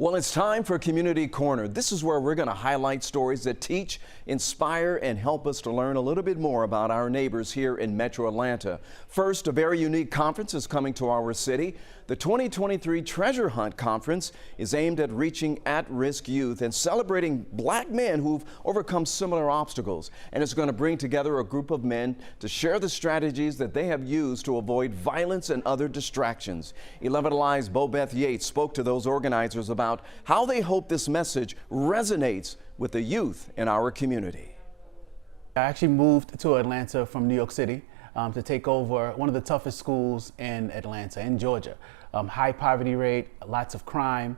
Well, it's time for Community Corner. This is where we're going to highlight stories that teach, inspire, and help us to learn a little bit more about our neighbors here in Metro Atlanta. First, a very unique conference is coming to our city. The 2023 Treasure Hunt Conference is aimed at reaching at-risk youth and celebrating black men who've overcome similar obstacles. And it's going to bring together a group of men to share the strategies that they have used to avoid violence and other distractions. 11 Alive's Bobeth Yates spoke to those organizers about how they hope this message resonates with the youth in our community. I actually moved to Atlanta from New York City to take over one of the toughest schools in Atlanta, in Georgia. High poverty rate, lots of crime,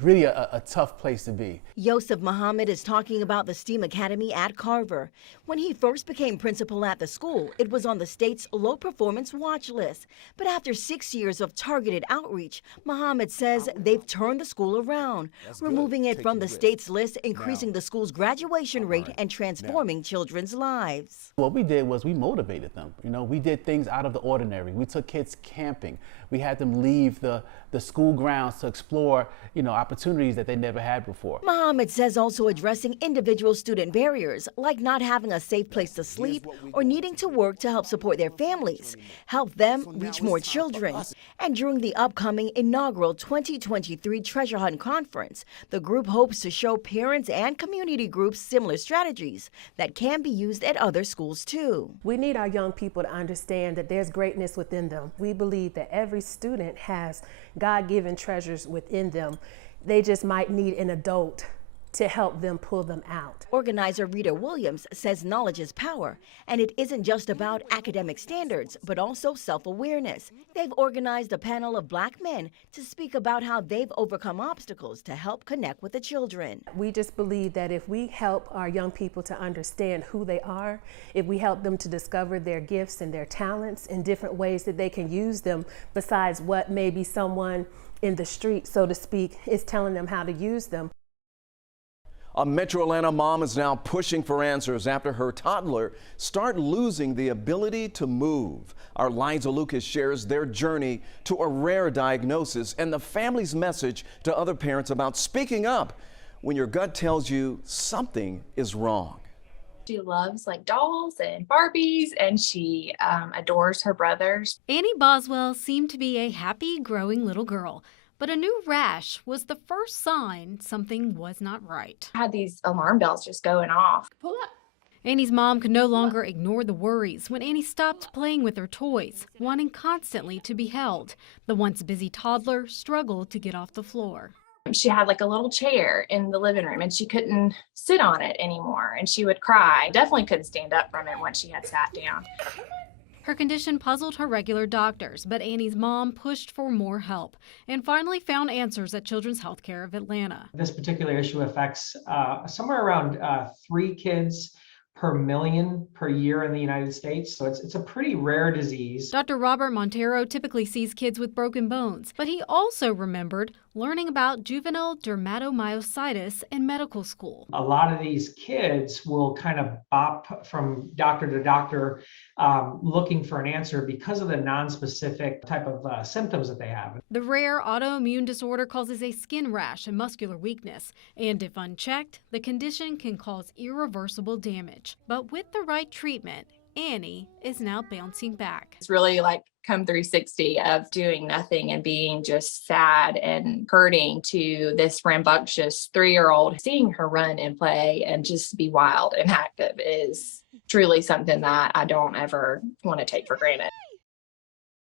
really a tough place to be. Yosef Muhammad is talking about the STEAM Academy at Carver. When he first became principal at the school, it was on the state's low performance watch list. But after 6 years of targeted outreach, Muhammad says they've turned the school around, removing it from the state's list, increasing the school's graduation rate and transforming children's lives. What we did was we motivated them. You know, we did things out of the ordinary. We took kids camping. We had them leave the school grounds to explore, opportunities that they never had before. Muhammad says also addressing individual student barriers, like not having a safe place to sleep or needing to work to help support their families, help them reach more children. And during the upcoming inaugural 2023 Treasure Hunt Conference, the group hopes to show parents and community groups similar strategies that can be used at other schools too. We need our young people to understand that there's greatness within them. We believe that every student has God-given treasures within them. They just might need an adult to help them pull them out. Organizer Rita Williams says knowledge is power, and it isn't just about academic standards, but also self-awareness. They've organized a panel of black men to speak about how they've overcome obstacles to help connect with the children. We just believe that if we help our young people to understand who they are, if we help them to discover their gifts and their talents in different ways that they can use them besides what maybe someone in the street, so to speak, is telling them how to use them. A Metro Atlanta mom is now pushing for answers after her toddler started losing the ability to move. Our Liza Lucas shares their journey to a rare diagnosis and the family's message to other parents about speaking up when your gut tells you something is wrong. She loves dolls and Barbies, and she adores her brothers. Annie Boswell seemed to be a happy, growing little girl. But a new rash was the first sign something was not right. I had these alarm bells just going off. Pull up. Annie's mom could no longer ignore the worries when Annie stopped playing with her toys, wanting constantly to be held. The once busy toddler struggled to get off the floor. She had a little chair in the living room, and she couldn't sit on it anymore, and she would cry. Definitely couldn't stand up from it once she had sat down. Her condition puzzled her regular doctors, but Annie's mom pushed for more help and finally found answers at Children's Healthcare of Atlanta. This particular issue affects somewhere around 3 kids per million per year in the United States, so it's a pretty rare disease. Dr. Robert Montero typically sees kids with broken bones, but he also remembered learning about juvenile dermatomyositis in medical school. A lot of these kids will kind of bop from doctor to doctor looking for an answer because of the nonspecific type of symptoms that they have. The rare autoimmune disorder causes a skin rash and muscular weakness, and if unchecked, the condition can cause irreversible damage. But with the right treatment, Annie is now bouncing back. It's really come 360 of doing nothing and being just sad and hurting to this rambunctious 3-year-old. Seeing her run and play and just be wild and active is truly something that I don't ever want to take for granted.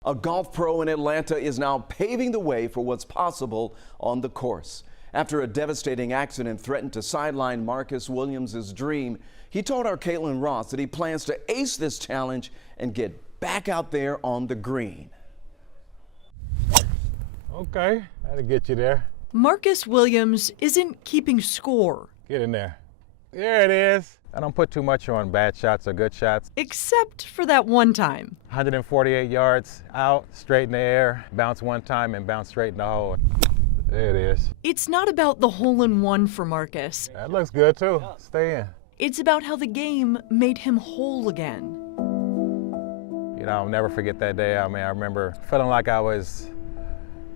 A golf pro in Atlanta is now paving the way for what's possible on the course. After a devastating accident threatened to sideline Marcus Williams' dream, he told our Caitlin Ross that he plans to ace this challenge and get back out there on the green. Okay, that'll get you there. Marcus Williams isn't keeping score. Get in there. There it is. I don't put too much on bad shots or good shots. Except for that one time. 148 yards out, straight in the air, bounce one time and bounce straight in the hole. There it is. It's not about the hole-in-one for Marcus. That looks good too. Stay in. It's about how the game made him whole again. I'll never forget that day. I remember feeling like I was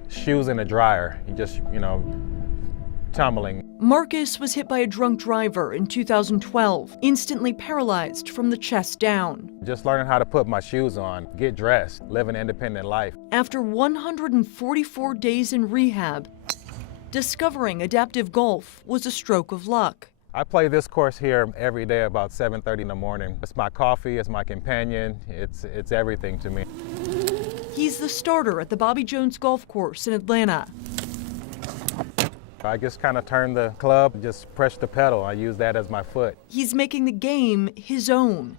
shoes in the dryer. You just, tumbling. Marcus was hit by a drunk driver in 2012, instantly paralyzed from the chest down. Just learning how to put my shoes on, get dressed, live an independent life. After 144 days in rehab, discovering adaptive golf was a stroke of luck. I play this course here every day about 7:30 in the morning. It's my coffee, it's my companion, it's everything to me. He's the starter at the Bobby Jones Golf Course in Atlanta. I just kind of turn the club, just press the pedal. I use that as my foot. He's making the game his own.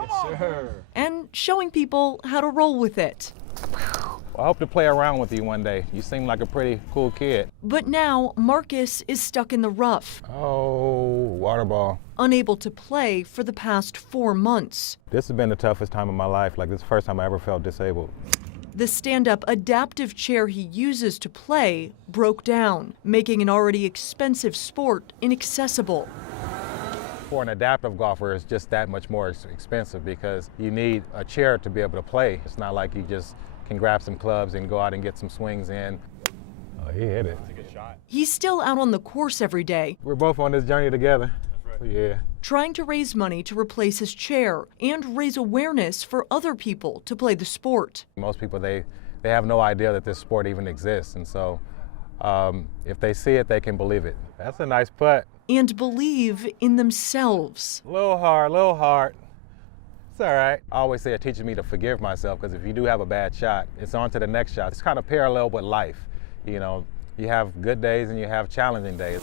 Yes, sir. And showing people how to roll with it. I hope to play around with you one day. You seem like a pretty cool kid. But now Marcus is stuck in the rough, Oh, water ball. unable to play for the past 4 months. This has been the toughest time of my life. Like, this is the first time I ever felt disabled. The stand-up adaptive chair he uses to play broke down, making an already expensive sport inaccessible. For an adaptive golfer, it's just that much more expensive because you need a chair to be able to play. It's not like you just can grab some clubs and go out and get some swings in. Oh, he hit it. He's still out on the course every day, We're both on this journey together. Yeah. trying to raise money to replace his chair and raise awareness for other people to play the sport. Most people, they have no idea that this sport even exists. And so if they see it, they can believe it. That's a nice putt. And believe in themselves. A little hard. It's all right. I always say it teaches me to forgive myself because if you do have a bad shot, it's on to the next shot. It's kind of parallel with life. You have good days and you have challenging days.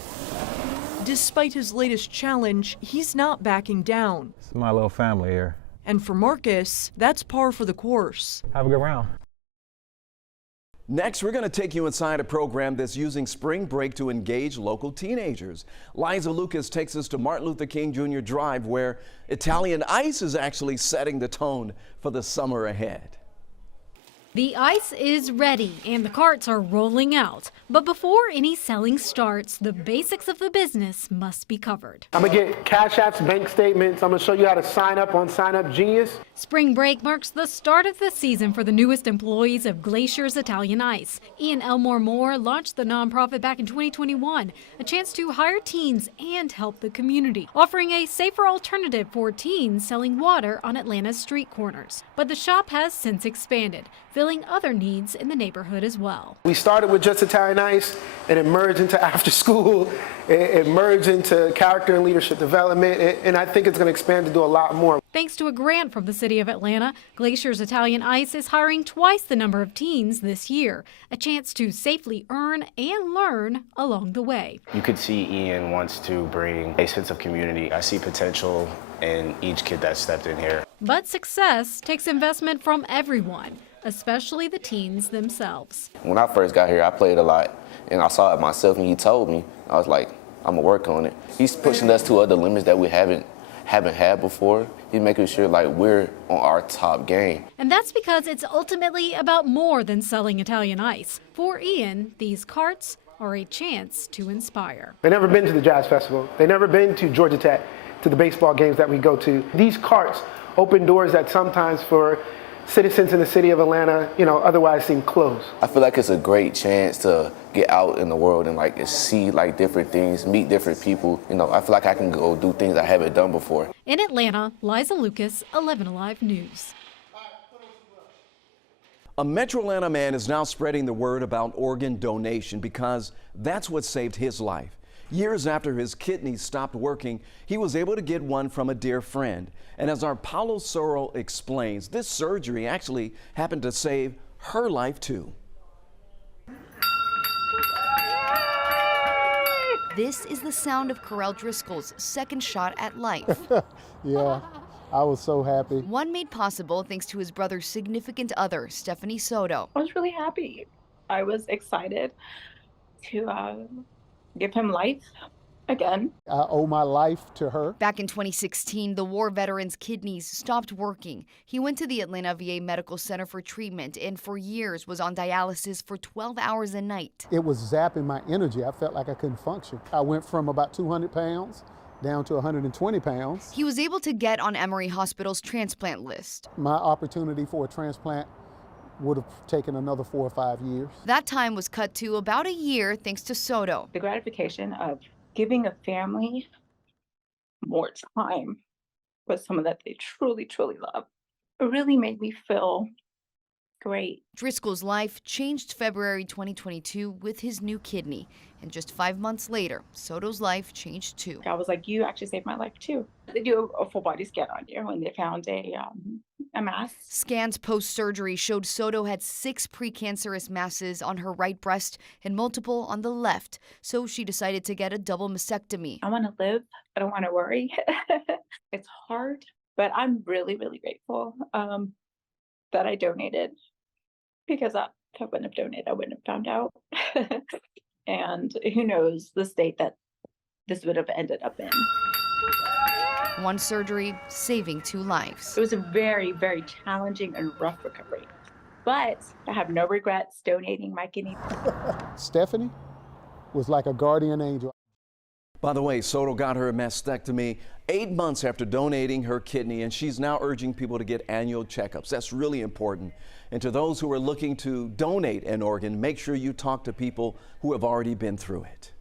Despite his latest challenge, he's not backing down. This is my little family here. And for Marcus, that's par for the course. Have a good round. Next, we're going to take you inside a program that's using spring break to engage local teenagers. Liza Lucas takes us to Martin Luther King Jr. Drive, where Italian Ice is actually setting the tone for the summer ahead. The ice is ready and the carts are rolling out. But before any selling starts, the basics of the business must be covered. I'm gonna get cash apps, bank statements. I'm gonna show you how to sign up on Sign Up Genius. Spring break marks the start of the season for the newest employees of Glacier's Italian Ice. Ian Elmore Moore launched the nonprofit back in 2021, a chance to hire teens and help the community, offering a safer alternative for teens selling water on Atlanta's street corners. But the shop has since expanded, filling other needs in the neighborhood as well. We started with just Italian Ice, and it merged into after school. It merged into character and leadership development, and I think it's going to expand to do a lot more. Thanks to a grant from the city of Atlanta, Glacier's Italian Ice is hiring twice the number of teens this year, a chance to safely earn and learn along the way. You could see Ian wants to bring a sense of community. I see potential in each kid that stepped in here. But success takes investment from everyone, especially the teens themselves. When I first got here, I played a lot, and I saw it myself, and he told me, I was like, I'm gonna work on it. He's pushing us to other limits that we haven't had before. He's making sure like we're on our top game. And that's because it's ultimately about more than selling Italian Ice. For Ian, these carts are a chance to inspire. They've never been to the Jazz Festival. They've never been to Georgia Tech, to the baseball games that we go to. These carts open doors that sometimes for citizens in the city of Atlanta, otherwise seem closed. I feel like it's a great chance to get out in the world and like see like different things, meet different people. I feel like I can go do things I haven't done before. In Atlanta, Liza Lucas, 11 Alive News. A Metro Atlanta man is now spreading the word about organ donation because that's what saved his life. Years after his kidneys stopped working, he was able to get one from a dear friend. And as our Paulo Sorrell explains, this surgery actually happened to save her life too. This is the sound of Correll Driscoll's second shot at life. Yeah, I was so happy. One made possible thanks to his brother's significant other, Stephanie Soto. I was really happy. I was excited to give him life again. I owe my life to her. Back in 2016, the war veteran's kidneys stopped working. He went to the Atlanta VA Medical Center for treatment and for years was on dialysis for 12 hours a night. It was zapping my energy. I felt like I couldn't function. I went from about 200 pounds down to 120 pounds. He was able to get on Emory Hospital's transplant list. My opportunity for a transplant would have taken another 4 or 5 years. That time was cut to about a year thanks to Soto. The gratification of giving a family more time with someone that they truly, truly love, it really made me feel great. Driscoll's life changed February 2022 with his new kidney. And just 5 months later, Soto's life changed too. I was like, you actually saved my life too. They do a full body scan on you when they found a mass. Scans post-surgery showed Soto had 6 precancerous masses on her right breast and multiple on the left. So she decided to get a double mastectomy. I want to live. I don't want to worry. It's hard, but I'm really, really grateful that I donated, because if I wouldn't have donated, I wouldn't have found out. And who knows the state that this would have ended up in. One surgery saving 2 lives. It was a very, very challenging and rough recovery, but I have no regrets donating my kidney. Stephanie was like a guardian angel. By the way, Soto got her mastectomy 8 months after donating her kidney, and she's now urging people to get annual checkups. That's really important. And to those who are looking to donate an organ, make sure you talk to people who have already been through it.